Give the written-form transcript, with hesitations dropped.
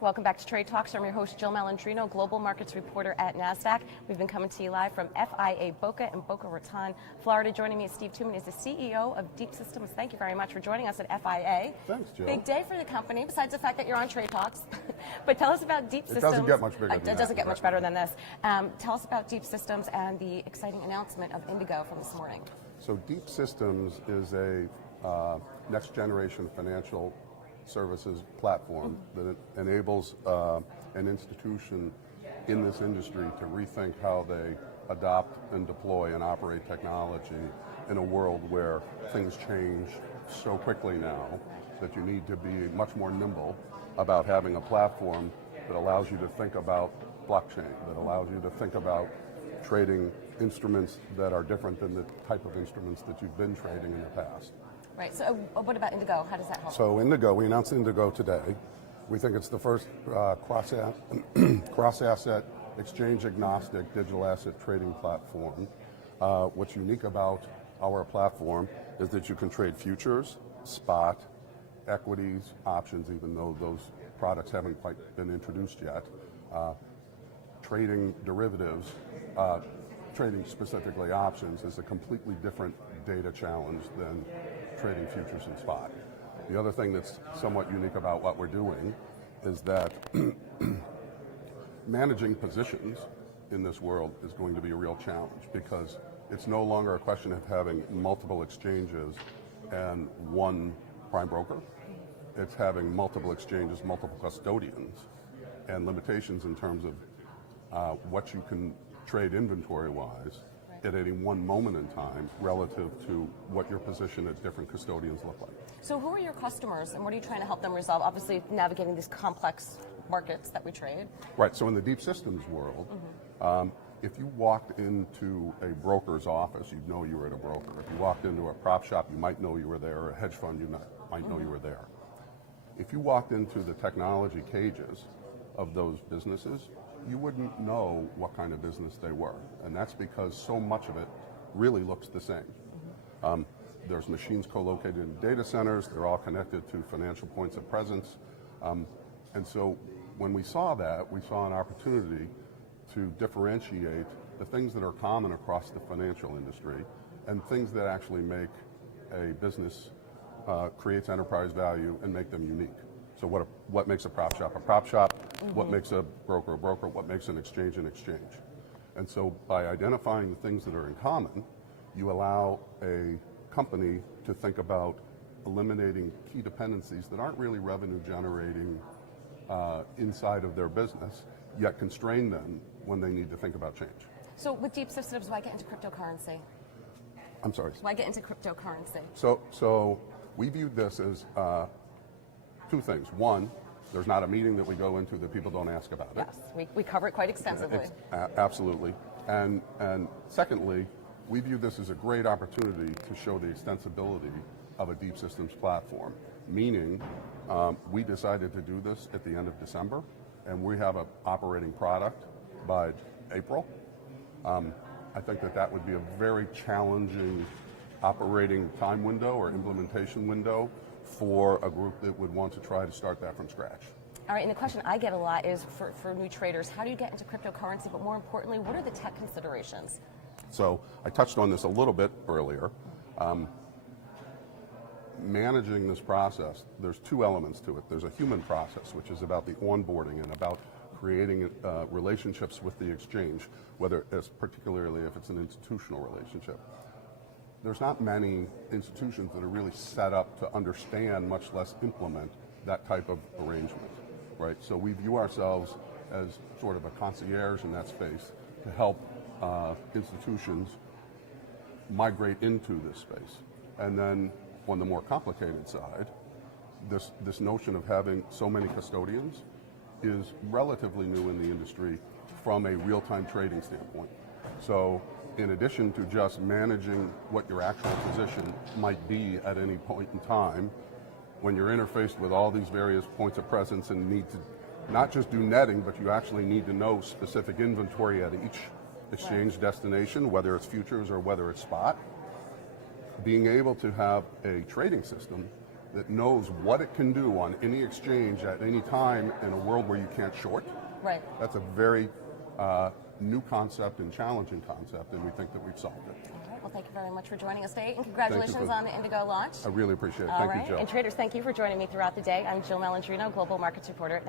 Welcome back to Trade Talks. I'm your host, Jill Malandrino, Global Markets Reporter at Nasdaq. We've been coming to you live from FIA Boca in Boca Raton, Florida. Joining me is Steve Tumen, is the CEO of Deep Systems. Thank you very much for joining us at FIA. Thanks, Jill. Big day for the company, besides the fact that you're on Trade Talks. But tell us about Deep Systems. It doesn't get much bigger than that. It doesn't get much better than this. Tell us about Deep Systems and the exciting announcement of Indigo from this morning. So Deep Systems is a next generation financial services platform that enables an institution in this industry to rethink how they adopt and deploy and operate technology in a world where things change so quickly now that you need to be much more nimble about having a platform that allows you to think about blockchain, that allows you to think about trading instruments that are different than the type of instruments that you've been trading in the past. Right, so what about Indigo? How does that help? So Indigo, we announced Indigo today. We think it's the first cross-asset, exchange-agnostic digital asset trading platform. What's unique about our platform is that you can trade futures, spot, equities, options, even though those products haven't quite been introduced yet. Trading derivatives, trading specifically options is a completely different data challenge than trading futures and spot. The other thing that's somewhat unique about what we're doing is that managing positions in this world is going to be a real challenge because it's no longer a question of having multiple exchanges and one prime broker. It's having multiple exchanges, multiple custodians, and limitations in terms of what you can trade inventory-wise at any one moment in time relative to what your position at different custodians look like. So who are your customers and what are you trying to help them resolve? Obviously navigating these complex markets that we trade. Right, so in the Deep Systems world, if you walked into a broker's office, you'd know you were at a broker. If you walked into a prop shop, you might know you were there, or a hedge fund, you might know you were there. If you walked into the technology cages of those businesses, you wouldn't know what kind of business they were. And that's because so much of it really looks the same. There's machines co-located in data centers. They're all connected to financial points of presence. And so when we saw that, we saw an opportunity to differentiate the things that are common across the financial industry and things that actually make a business, creates enterprise value and make them unique. So what makes a prop shop a prop shop? What makes a broker? What makes an exchange an exchange? And so by identifying the things that are in common, you allow a company to think about eliminating key dependencies that aren't really revenue generating inside of their business, yet constrain them when they need to think about change. So with Deep Systems, why get into cryptocurrency? I'm sorry? Why get into cryptocurrency? So we viewed this as two things. One, there's not a meeting that we go into that people don't ask about it. Yes, we cover it quite extensively. Absolutely. And secondly, we view this as a great opportunity to show the extensibility of a Deep Systems platform, meaning we decided to do this at the end of December, and we have an operating product by April. I think that would be a very challenging operating time window or implementation window for a group that would want to try to start that from scratch. All right, and the question I get a lot is for new traders, how do you get into cryptocurrency, but more importantly, what are the tech considerations? So I touched on this a little bit earlier. Managing this process, there's two elements to it. There's a human process, which is about the onboarding and about creating relationships with the exchange, particularly if it's an institutional relationship. There's not many institutions that are really set up to understand, much less implement, that type of arrangement, right? So we view ourselves as sort of a concierge in that space to help institutions migrate into this space. And then on the more complicated side, this notion of having so many custodians is relatively new in the industry from a real-time trading standpoint. So in addition to just managing what your actual position might be at any point in time, when you're interfaced with all these various points of presence and need to not just do netting, but you actually need to know specific inventory at each exchange destination, whether it's futures or whether it's spot, being able to have a trading system that knows what it can do on any exchange at any time in a world where you can't short. Right. That's a very new concept and challenging concept, and we think that we've solved it. All right. Well, thank you very much for joining us today, and congratulations on the Indigo launch. I really appreciate it. All Thank right. you, Jill. And traders, thank you for joining me throughout the day. I'm Jill Malandrino, Global Markets Reporter at